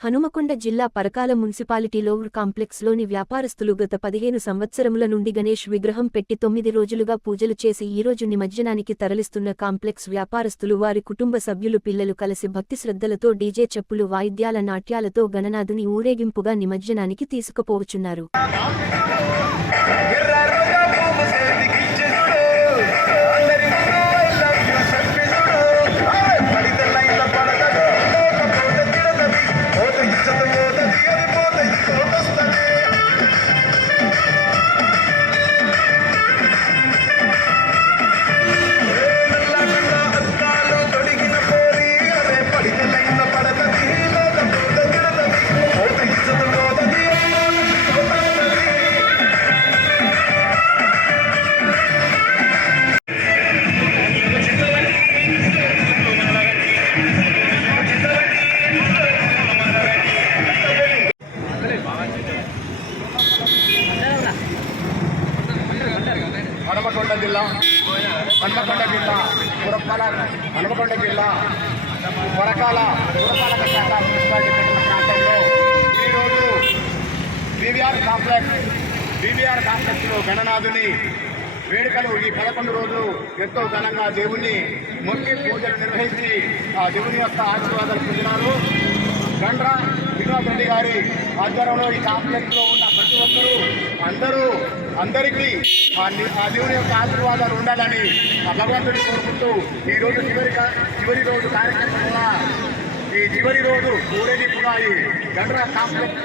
హనుమకొండ జిల్లా పరకాల మున్సిపాలిటీలో కాంప్లెక్స్లోని వ్యాపారస్తులు గత పదిహేను సంవత్సరముల నుండి గణేష్ విగ్రహం పెట్టి తొమ్మిది రోజులుగా పూజలు చేసి ఈరోజు నిమజ్జనానికి తరలిస్తున్న కాంప్లెక్స్ వ్యాపారస్తులు వారి కుటుంబ సభ్యులు పిల్లలు కలిసి భక్తి శ్రద్ధలతో డీజే చెప్పులు వాయిద్యాల నాట్యాలతో గణనాథుని ఊరేగింపుగా నిమజ్జనానికి తీసుకుపోవచ్చున్నారు. హనుమకొండ జిల్లా హనుమకొండ జిల్లా పురపాల హన్మకొండ జిల్లా పొరకాల పురపాలక శాఖ మున్సిపాలిటీ పెట్టిన ప్రాంతంలో ఈరోజు బీవీఆర్ కాంప్లెక్స్ బీవీఆర్ కాంప్లెక్స్లో గణనాథుని వేడుకలు ఈ పదకొండు రోజులు ఎంతో ఘనంగా దేవుణ్ణి మొక్కి పూజలు నిర్వహించి ఆ దేవుని యొక్క ఆశీర్వాదాలు పొందినారు. గండ్ర విశ్వనాథ్ రెడ్డి గారి ఆధ్వర్యంలో ఈ కాంప్లెక్స్లో ఉన్న ప్రతి ఒక్కరూ అందరూ అందరికీ ఆ దేవుని యొక్క ఆశీర్వాదాలు ఉండాలని ఆ భగవంతుడిని కోరుకుంటూ ఈ రోజు చివరి చివరి రోజు కార్యక్రమంగా ఈ చివరి రోజు ఊరేగింపుగా ఈ గండ్ర కాంప్లెక్స్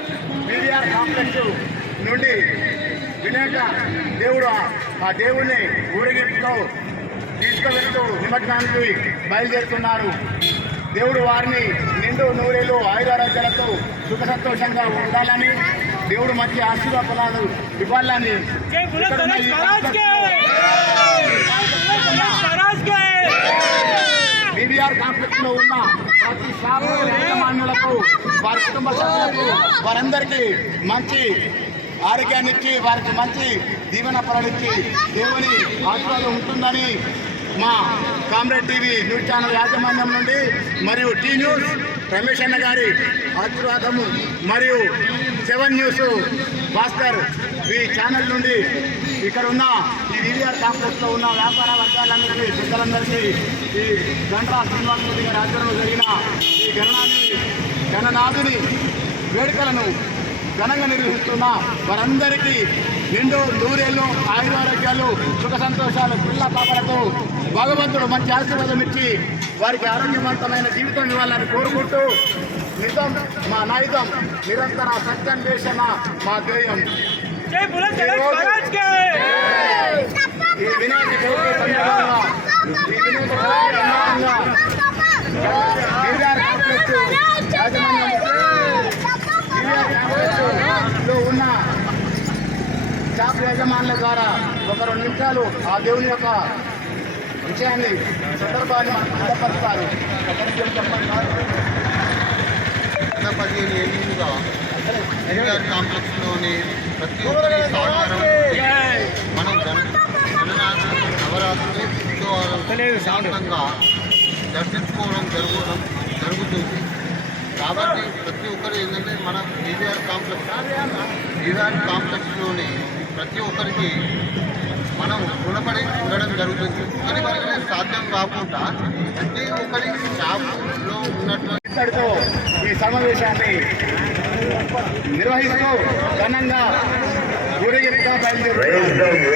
బీవీఆర్ కాంప్లెక్స్ నుండి వినాయక దేవుడు ఆ- దేవుణ్ణి ఊరేగింపుతో తీసుకువెళ్తూ నిమజ్జనానికి బయలుదేరుతున్నారు. దేవుడు వారిని రెండు నూరేళ్ళు ఆయుధారోగ్యాలతో సుఖ సంతోషంగా ఉండాలని దేవుడు మంచి ఆశీర్వాదాలు ఇవ్వాలని బీబీఆర్ కాంప్లెక్స్లో ఉన్న ప్రతి షాపు వారి కుటుంబ సభ్యులకు వారందరికీ మంచి ఆరోగ్యాన్ని ఇచ్చి వారికి మంచి దీవెన పరాలిచ్చి దేవుని ఆశీర్వాదం ఉంటుందని మా కామ్రేడ్ టీవీ న్యూస్ ఛానల్ యాజమాన్యం నుండి మరియు టీ న్యూస్ రమేష్ అన్న గారి ఆశీర్వాదము మరియు సెవెన్ న్యూస్ భాస్కర్ ఈ ఛానల్ నుండి ఇక్కడ ఉన్న ఈ వివిఆర్ కాంప్లెక్స్లో ఉన్న వ్యాపార వర్గాలందరికీ పెద్దలందరికీ ఈ గండ్రా శ్రీనివాస్ రెడ్డి గారి ఆధ్వర్యంలో జరిగిన ఈ గణనాథుని గణనాథుని వేడుకలను ఘనంగా నిర్వహిస్తున్న వారందరికీ నిండు నూరేళ్ళు ఆయురారోగ్యాలు సుఖ సంతోషాలు పిల్ల పాపలకు భగవంతుడు మంచి ఆశీర్వాదం ఇచ్చి వారికి ఆరోగ్యవంతమైన జీవితం ఇవ్వాలని కోరుకుంటూ నిజం మా నాయుధం నిరంతర సత్యాన్వేషణ మా ధ్యేయం. ఈ ఉన్న షాప్ యజమానుల ద్వారా ఒక రెండు నిమిషాలు ఆ దేవుని యొక్క విషయాన్ని సందర్భాన్ని మనకు సార్. గత పదిహేను ఏళ్ళుగా ఎన్టీఆర్ కాంప్లెక్స్లోని ప్రతి మనం గణ గణనాథ నవరాత్రి ఉత్సవాలు శాంతంగా దర్శించుకోవడం జరగడం జరుగుతుంది. కాబట్టి ప్రతి ఒక్కరు ఏంటంటే మన బీవీఆర్ కాంప్లెక్స్ బీవీఆర్ కాంప్లెక్స్లోని ప్రతి ఒక్కరికి మనం రుణపడి ఉండడం జరుగుతుంది. కానీ మనకి సాధ్యం కాకుండా ప్రతి ఒక్కరి షాపులో ఉన్నట్లు ఇక్కడితో ఈ సమావేశాన్ని నిర్వహిస్తూ ఘనంగా ఊరేగింపుగా బయలుదేరుతున్నారు